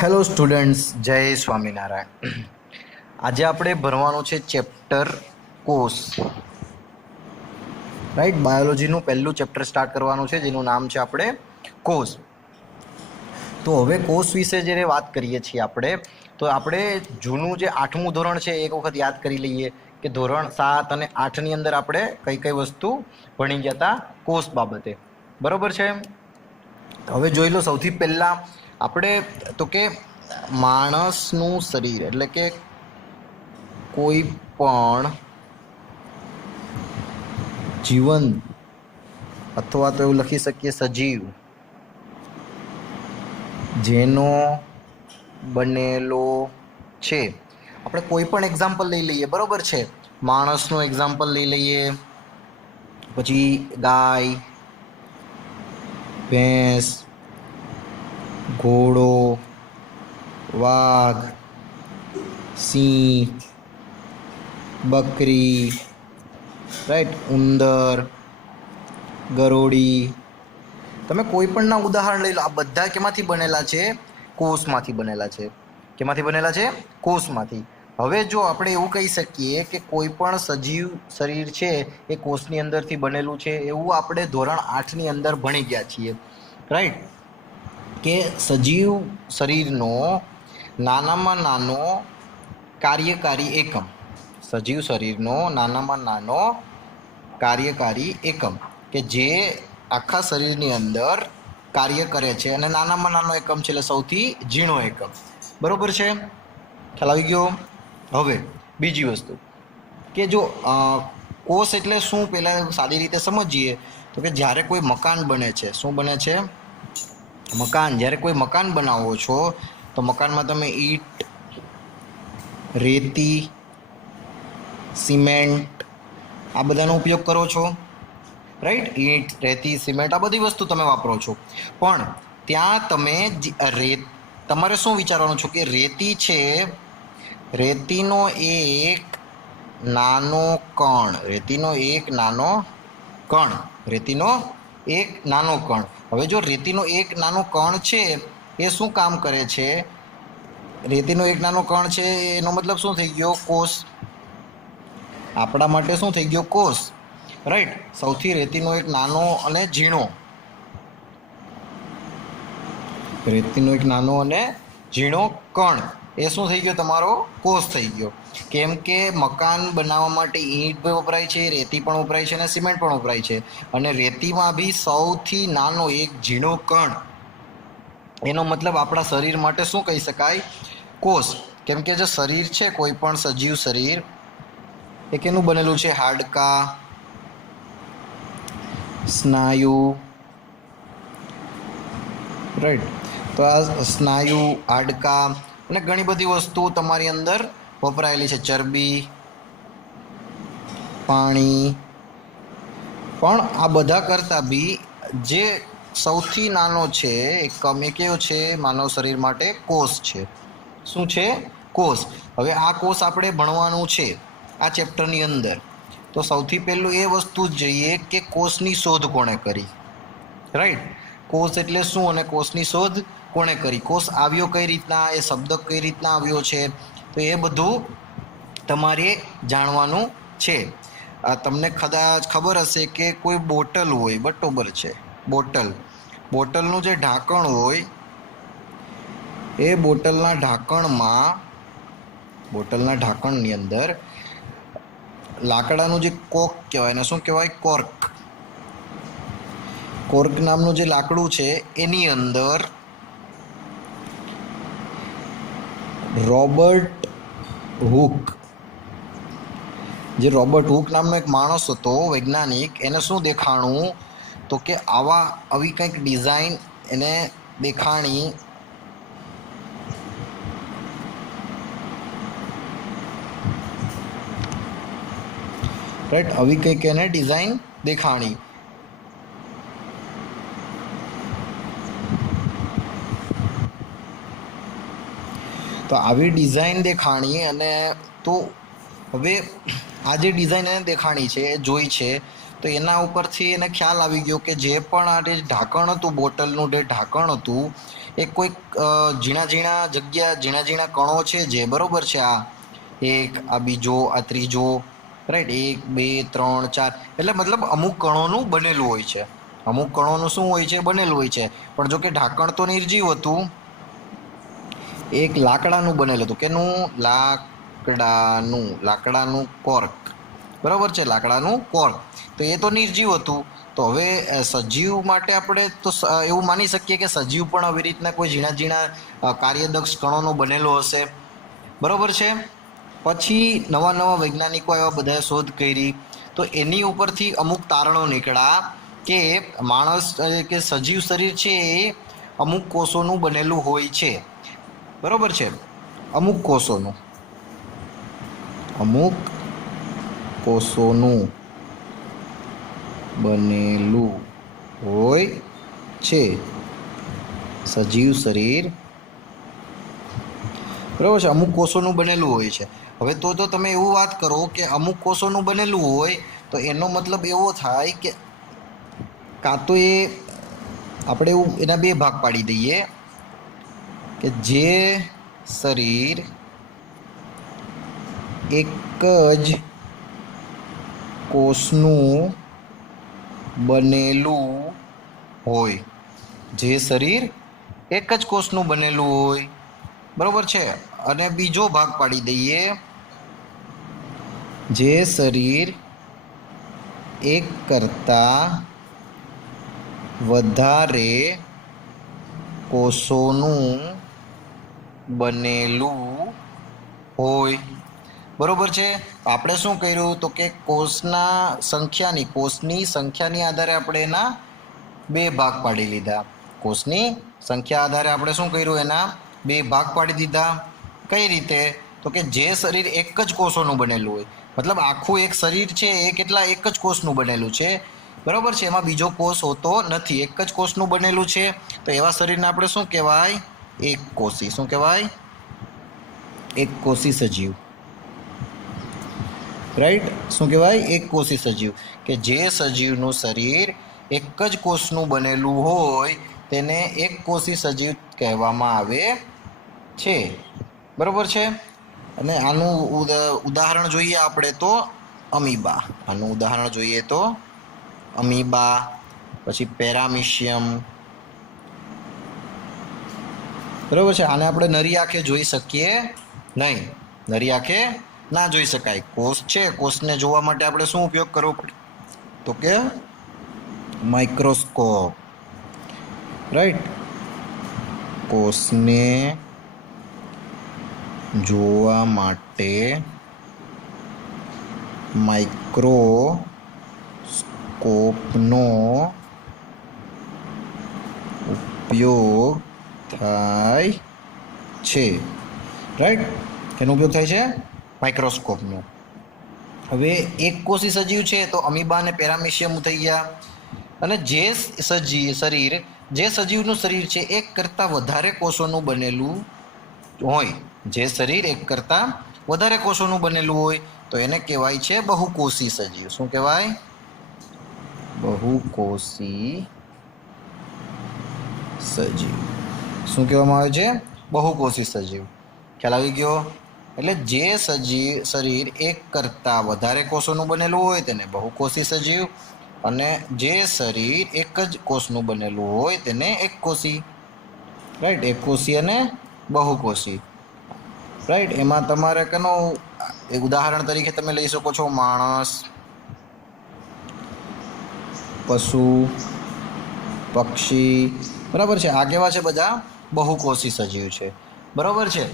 Hello students, જય સ્વામિનારાયણ. આજે આપણે ભણવાનું છે ચેપ્ટર કોષ. રાઈટ, બાયોલોજીનું પહેલું ચેપ્ટર સ્ટાર્ટ કરવાનું છે જેનું નામ છે આપણે કોષ. તો હવે કોષ વિશે જ્યારે વાત કરીએ છીએ તો આપણે જૂનું જે 8મું ધોરણ છે એક વખત યાદ કરી લઈએ કે ધોરણ 7 અને 8ની અંદર આપણે કઈ કઈ વસ્તુ ભણી ગયા હતા કોષ બાબતે. બરોબર છે. હવે જોઈ લો, સૌથી પહેલા આપણે તો કે માણસનું શરીર એટલે કે કોઈ પણ જીવન અથવા તો એવું લખી શકીએ સજીવ જેનો બનેલો છે. આપણે કોઈ પણ એક્ઝામ્પલ લઈ લઈએ, બરોબર છે. માણસનું એક્ઝામ્પલ લઈ લઈએ, પછી ગાય, ભેંસ, ઘોડો, વાઘ, સિંહ, બકરી, રાઈટ, ઉંદર, ગરોળી. તમે કોઈ પણના ઉદાહરણ લઈ લો. આ બધા કેમાંથી બનેલા છે? કોષમાંથી બનેલા છે. કેમાંથી બનેલા છે? કોષમાંથી. હવે જો આપણે એવું કહી શકીએ કે કોઈ પણ સજીવ શરીર છે એ કોષની અંદરથી બનેલું છે, એવું આપણે ધોરણ 8ની અંદર ભણી ગયા છીએ. રાઈટ, કે સજીવ શરીરનો નાનામાં નાનો કાર્યકારી એકમ, સજીવ શરીરનો નાનામાં નાનો કાર્યકારી એકમ કે જે આખા શરીરની અંદર કાર્ય કરે છે, અને નાનામાં નાનો એકમ છે એટલે સૌથી ઝીણો એકમ. બરોબર છે, ખ્યાલ આવી ગયો. હવે બીજી વસ્તુ કે જો કોષ એટલે શું, પહેલાં સાદી રીતે સમજીએ તો કે જ્યારે કોઈ મકાન બને છે, શું બને છે? મકાન. જ્યારે કોઈ મકાન બનાવો છો તો મકાનમાં તમે ઈંટ, રેતી, સિમેન્ટ આ બધાનો ઉપયોગ કરો છો. રાઈટ, ઈંટ, રેતી, સિમેન્ટ આ બધી વસ્તુ તમે વાપરો છો. પણ ત્યાં તમે તમારે શું વિચારવાનું છો કે રેતી છે, રેતીનો એક નાનો કણ, રેતીનો એક નાનો કણ, રેતીનો એક નાનો કણ. હવે જો રેતીનો એક નાનો કણ છે એ શું કામ કરે છે? રેતીનો એક નાનો કણ છે એનો મતલબ શું થઈ ગયો? કોષ. આપણા માટે શું થઈ ગયો? કોષ. રાઈટ, સૌથી રેતીનો એક નાનો અને ઝીણો, રેતીનો એક નાનો અને ઝીણો કણ એ શું થઈ ગયો? તમારો કોષ થઈ ગયો. કેમ કે મકાન બનાવવા માટે ઈંટ પણ વપરાય છે, રેતી પણ વપરાય છે, અને સિમેન્ટ પણ વપરાય છે. અને રેતીમાં બી સૌથી નાનો એક ઝીણો કણ, એનો મતલબ આપણા શરીર માટે શું કહી શકાય? કોષ. કેમ કે જે શરીર છે, કોઈ પણ સજીવ શરીર એ કેનું બનેલું છે? હાડકા, સ્નાયુ, રાઈટ. તો આ સ્નાયુ, હાડકા અને ઘણી બધી વસ્તુઓ તમારી અંદર વપરાયેલી છે, ચરબી, પાણી. પણ આ બધા કરતાં બી જે સૌથી નાનો છે એકમ એ કયો છે માનવ શરીર માટે? કોષ છે. શું છે? કોષ. હવે આ કોષ આપણે ભણવાનું છે આ ચેપ્ટરની અંદર. તો સૌથી પહેલું એ વસ્તુ જ જોઈએ કે કોષની શોધ કોણે કરી? રાઈટ, કોષ એટલે શું અને કોષની શોધ કોણે કરી? કોષ આવ્યો કઈ રીતના, એ શબ્દ કઈ રીતના આવ્યો છે, તો એ બધું તમારે જાણવાનું છે. તમને કદાચ ખબર હશે કે કોઈ બોટલ હોય, બરોબર છે, બોટલનું જે ઢાંકણ હોય એ બોટલના ઢાંકણની અંદર લાકડાનું જે કોક કહેવાય ને, શું કહેવાય? કોર્ક નામનું જે લાકડું છે એની અંદર રોબર્ટ હુક નામનો એક માણસ હતો, વૈજ્ઞાનિક. એને શું દેખાણું તો કે આવી કંઈક ડિઝાઇન એને દેખાણી, રાઈટ, આવી કંઈક એને ડિઝાઇન દેખાણી. તો આવી ડિઝાઇન દેખાણી, અને તો હવે આ જે ડિઝાઇન એને દેખાણી છે, એ જોઈ છે, તો એના ઉપરથી એને ખ્યાલ આવી ગયો કે જે પણ આ જે ઢાંકણ હતું, બોટલનું જે ઢાંકણ હતું એક કોઈક ઝીણા ઝીણા જગ્યા ઝીણા ઝીણા કણો છે જે બરોબર છે, આ એક, આ બીજો, આ ત્રીજો, રાઈટ, 1 2 3 4, એટલે મતલબ અમુક કણોનું બનેલું હોય છે, અમુક કણોનું શું હોય છે, બનેલું હોય છે. પણ જો કે ઢાંકણ તો નિર્જીવ હતું, એક લાકડાનું બનેલું હતું. કેનું? લાકડાનું કોર્ક, બરાબર છે, લાકડાનું કોર્ક. તો એ તો નિર્જીવ હતું. તો હવે સજીવ માટે આપણે તો એવું માની શકીએ કે સજીવ પણ આવી રીતના કોઈ ઝીણા ઝીણા કાર્યદક્ષ કણોનો બનેલો હશે, બરાબર છે. પછી નવા નવા વૈજ્ઞાનિકો એવા બધાએ શોધ કરી, તો એની ઉપરથી અમુક તારણો નીકળ્યા કે માણસ કે સજીવ શરીર છે એ અમુક કોષોનું બનેલું હોય છે, બરાબર છે, અમુક કોષોનું બનેલું હોય છે સજીવ શરીર, બરાબર છે, અમુક કોષોનું બનેલું હોય છે. હવે તો તમે એવું વાત કરો કે અમુક કોષોનું બનેલું હોય, તો એનો મતલબ એવો થાય કે કાં તો એ આપણે એવું એના બે ભાગ પાડી દઈએ કે જે શરીર એક જ કોષનું બનેલું હોય, જે શરીર એક જ કોષનું બનેલું હોય, બરાબર છે. અને બીજો ભાગ પાડી દઈએ, જે શરીર એક કરતાં વધારે કોષોનું બનેલું હોય, બરોબર છે. આપણે શું કર્યું તો કે કોષની સંખ્યાની આધારે આપણે એના બે ભાગ પાડી લીધા. કોષની સંખ્યા આધારે આપણે શું કર્યું, એના બે ભાગ પાડી દીધા. કઈ રીતે? તો કે જે શરીર એક જ કોષોનું બનેલું હોય, મતલબ આખું એક શરીર છે એ એક જ કોષનું બનેલું છે, બરોબર છે, એમાં બીજો કોષ હોતો નથી, એક જ કોષનું બનેલું છે. તો એવા શરીરને આપણે શું કહેવાય? એક કોષી. શું કહેવાય? એક કોષી સજીવ, રાઈટ. શું કહેવાય? એક કોષી સજીવ. કે જે સજીવનું શરીર એક જ કોષનું બનેલું હોય તેને એક કોષી સજીવ કહેવામાં આવે છે, બરોબર છે. અને આનું ઉદાહરણ જોઈએ આપણે તો અમીબા. આનું ઉદાહરણ જોઈએ તો અમીબા, પછી પેરામિશિયમ, બરોબર છે. આને આપણે નરી આંખે જોઈ શકીએ નહીં, નરી આંખે ના જોઈ શકાય. કોષ છે, કોષને જોવા માટે આપણે શું ઉપયોગ કરવો પડે? તો કે માઇક્રોસ્કોપ, રાઈટ. કોષને જોવા માટે માઇક્રોસ્કોપનો ઉપયોગ થાય છે, રાઈટ. એનો ઉપયોગ થાય છે માઇક્રોસ્કોપનો. હવે એક કોષી સજીવ છે તો અમીબા અને પેરામિશિયમ થઈ ગયા. અને જે સજીવનું શરીર છે એક કરતાં વધારે કોષોનું બનેલું હોય, જે શરીર એક કરતાં વધારે કોષોનું બનેલું હોય તો એને કહેવાય છે બહુકોષી સજીવ. શું કહેવાય? બહુકોષી સજીવ. શું કહેવામાં આવે છે? બહુકોષી સજીવ. ખ્યાલ આવી ગયો? એટલે જે શરીર એક કરતાં વધારે કોષોનું બનેલું હોય તેને બહુકોષી સજીવ, અને જે શરીર એક જ કોષનું બનેલું હોય તેને એકકોષી, રાઈટ. એકકોષી અને બહુકોષી, રાઈટ. એમાં તમારે ઉદાહરણ તરીકે તમે લઈ શકો છો માણસ, પશુ, પક્ષી, બરાબર છે. આ કેવા છે? બધા બહુકોષી સજીવ છે, બરાબર છે.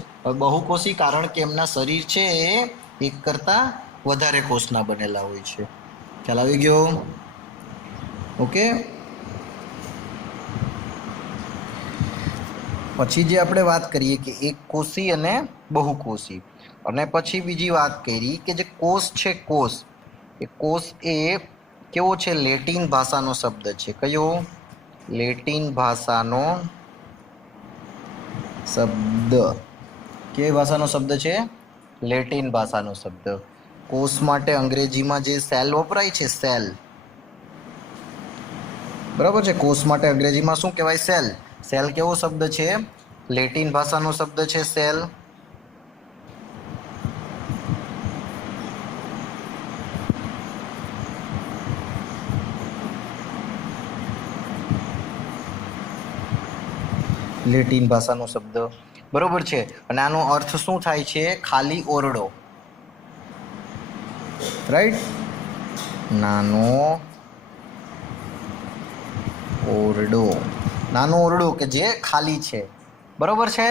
બહુકોષી કારણ કે એમના શરીર છે એ એક કરતાં વધારે કોષના બનેલા હોય છે. ખ્યાલ આવી ગયો? ઓકે. પછી જે આપણે વાત કરીએ કે એક કોષી અને બહુકોષી, અને પછી બીજી વાત કરી કે જે કોષ છે, કોષ એ કેવો છે? લેટિન ભાષાનો શબ્દ છે. કયો? લેટિન ભાષાનો શબ્દ. કેવી ભાષાનો શબ્દ છે? લેટિન ભાષાનો શબ્દ. કોષ માટે અંગ્રેજીમાં જે સેલ વપરાય છે, સેલ, બરાબર છે. કોષ માટે અંગ્રેજીમાં શું કહેવાય? સેલ. સેલ કેવો શબ્દ છે? લેટિન ભાષાનો શબ્દ છે સેલ. લેટિન ભાષાનો શબ્દ, બરોબર છે. અને આનો અર્થ શું થાય છે? ખાલી ઓરડો, રાઈટ? નાનો ઓરડો, નાનો ઓરડો કે જે ખાલી છે, બરોબર છે.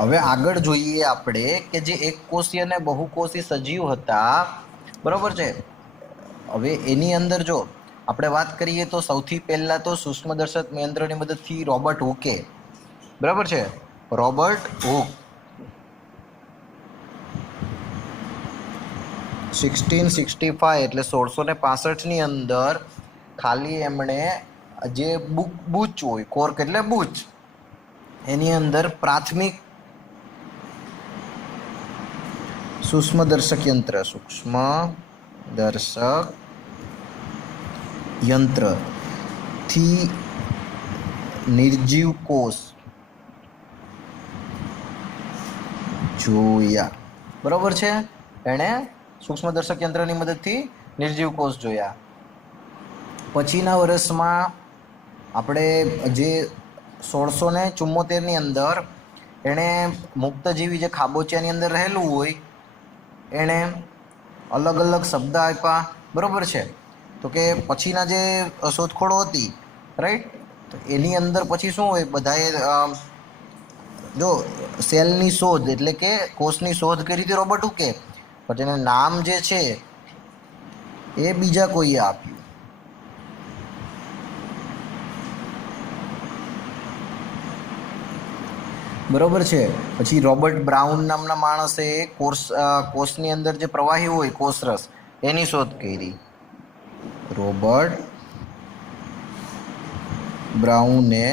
હવે આગળ જોઈએ આપણે કે જે એક કોષી અને બહુકોષી સજીવ હતા, બરોબર છે. હવે એની અંદર જો આપણે વાત કરીએ તો સૌથી પહેલા તો સૂક્ષ્મદર્શક યંત્રની મદદથી રોબર્ટ હુકે, બરાબર છે, રોબર્ટ હુક 1665 એટલે 1665 ની અંદર ખાલી એમણે જે બૂચ હોય, કોર્ક એટલે બૂચ, એની અંદર પ્રાથમિક સૂક્ષ્મદર્શક યંત્રથી નિર્જીવ કોષ જોયા, બરોબર છે. એણે સૂક્ષ્મદર્શક યંત્રની મદદથી નિર્જીવ કોષ જોયા. પછીના વર્ષમાં આપણે જે 1674 ની અંદર એણે મુક્તજીવી જે ખાબોચિયાની અંદર રહેલું હોય એણે અલગ અલગ શબ્દ આપ્યા, બરોબર છે. તો કે પછીના જે શોધખોળો હતી, રાઈટ, તો એની અંદર પછી શું હોય, બધાએ જો સેલની શોધ એટલે કે કોષની શોધ કરી હતી રોબર્ટ હુકે, પણ એનું નામ જે છે એ બીજા કોઈએ આપ્યું. બરોબર છે. પછી રોબર્ટ બ્રાઉન નામના માણસે કોષની અંદર જે પ્રવાહી હોય કોષરસ એની શોધ કરી. રોબર્ટ બ્રાઉને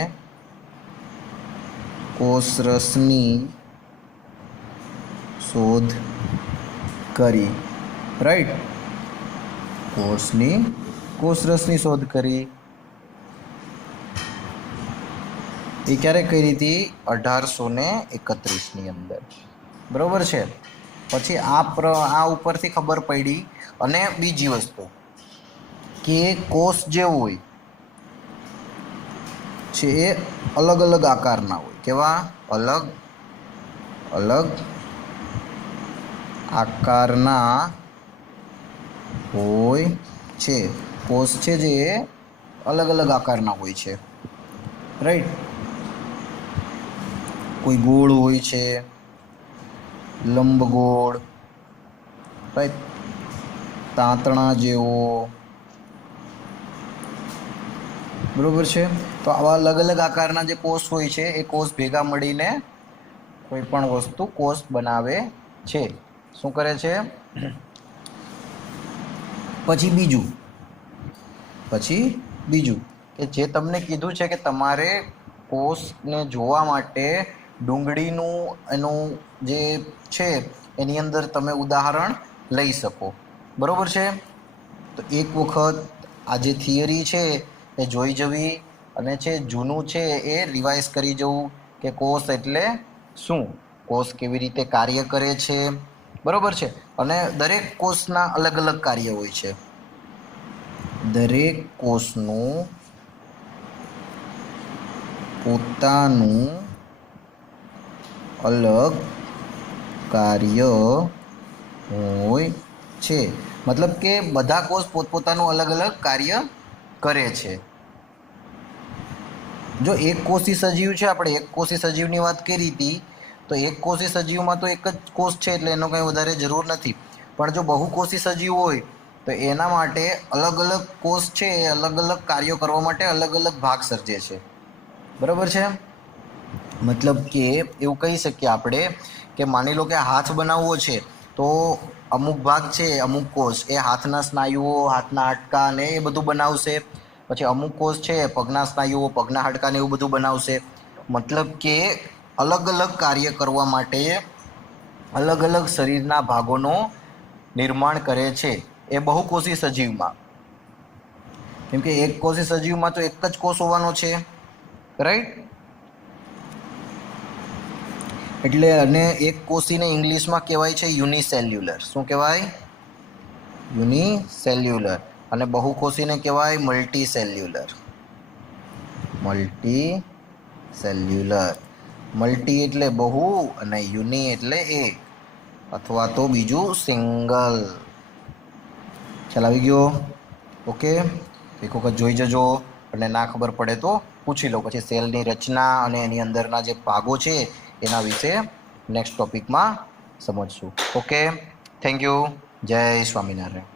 કોષરસની શોધ કરી, રાઈટ, કોષરસની શોધ કરી. એ ક્યારે કરી હતી? 1831 ની અંદર, બરોબર છે. પછી આ ઉપરથી ખબર પડી. અને બીજી વસ્તુ કે કોષ જે હોય છે એ અલગ અલગ આકારના હોય. કેવા? અલગ અલગ આકારના હોય છે. કોષ છે જે અલગ અલગ આકારના હોય છે, રાઈટ. કોઈ ગોળ હોય છે, લંબગોળ, રાઈટ, તાંતણા જેવો, બરોબર છે. તો આવા અલગ અલગ આકારના જે કોષ હોય છે એ કોષ ભેગા મળીને કોઈ પણ વસ્તુ કોષ બનાવે છે. શું કરે છે? પછી બીજું કે જે તમને કીધું છે કે તમારે કોષને જોવા માટે ડુંગળીનું એનું જે છે એની અંદર તમે ઉદાહરણ લઈ શકો, બરોબર છે. તો એક વખત આ જે થિયરી છે એ જોઈ જવી અને છે જૂનું છે એ રિવાઇઝ કરી જવું કે કોષ એટલે શું, કોષ કેવી રીતે કાર્ય કરે છે, બરોબર છે. અને દરેક કોષના અલગ અલગ કાર્ય હોય છે. દરેક કોષનું પોતાનું અલગ કાર્ય હોય છે. મતલબ કે બધા કોષ પોતપોતાનું અલગ અલગ કાર્ય કરે છે. જો એક કોષી સજીવ છે, આપણે એક કોષી સજીવની વાત કરી હતી, તો એક કોષી સજીવમાં તો એક જ કોષ છે એટલે એનો કંઈ વધારે જરૂર નથી. પણ જો બહુકોષી સજીવ હોય તો એના માટે અલગ અલગ કોષ છે એ અલગ અલગ કાર્યો કરવા માટે અલગ અલગ ભાગ સર્જે છે, બરાબર છે. મતલબ કે એવું કહી શકીએ આપણે કે માની લો કે હાથ બનાવવો છે તો અમુક ભાગ છે, અમુક કોષ એ હાથના સ્નાયુઓ, હાથના હાડકા ને એ બધું બનાવશે. પછી અમુક કોષ છે પગના સ્નાયુઓ, પગના હાડકાને એવું બધું બનાવશે. મતલબ કે અલગ અલગ કાર્ય કરવા માટે અલગ અલગ શરીરના ભાગોનો નિર્માણ કરે છે એ બહુકોષી સજીવમાં. કેમ કે એક કોષી સજીવમાં તો એક જ કોષ હોવાનો છે, રાઈટ? એટલે અને એક કોષીને ઇંગ્લિશમાં કહેવાય છે યુનિસેલ્યુલર. શું કહેવાય? યુનિસેલ્યુલર. અને બહુકોષીને કહેવાય મલ્ટીસેલ્યુલર. મલ્ટીસેલ્યુલર. મલ્ટી એટલે બહુ અને યુની એટલે એક અથવા તો બીજું સિંગલ. ખ્યાલ આવી ગયો? ઓકે, એક વખત જોઈ જજો અને ના ખબર પડે તો પૂછી લો. પછી સેલની રચના અને એની અંદરના જે ભાગો છે એના વિશે નેક્સ્ટ ટોપિકમાં સમજશું. Okay, thank you. જય સ્વામિનારાયણ.